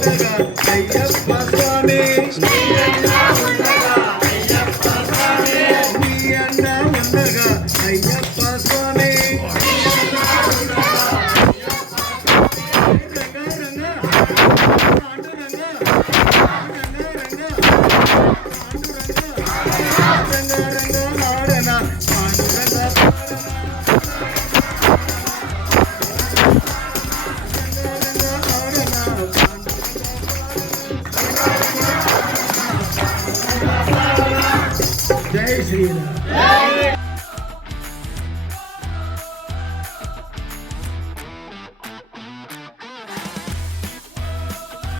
Ayyappa Regina!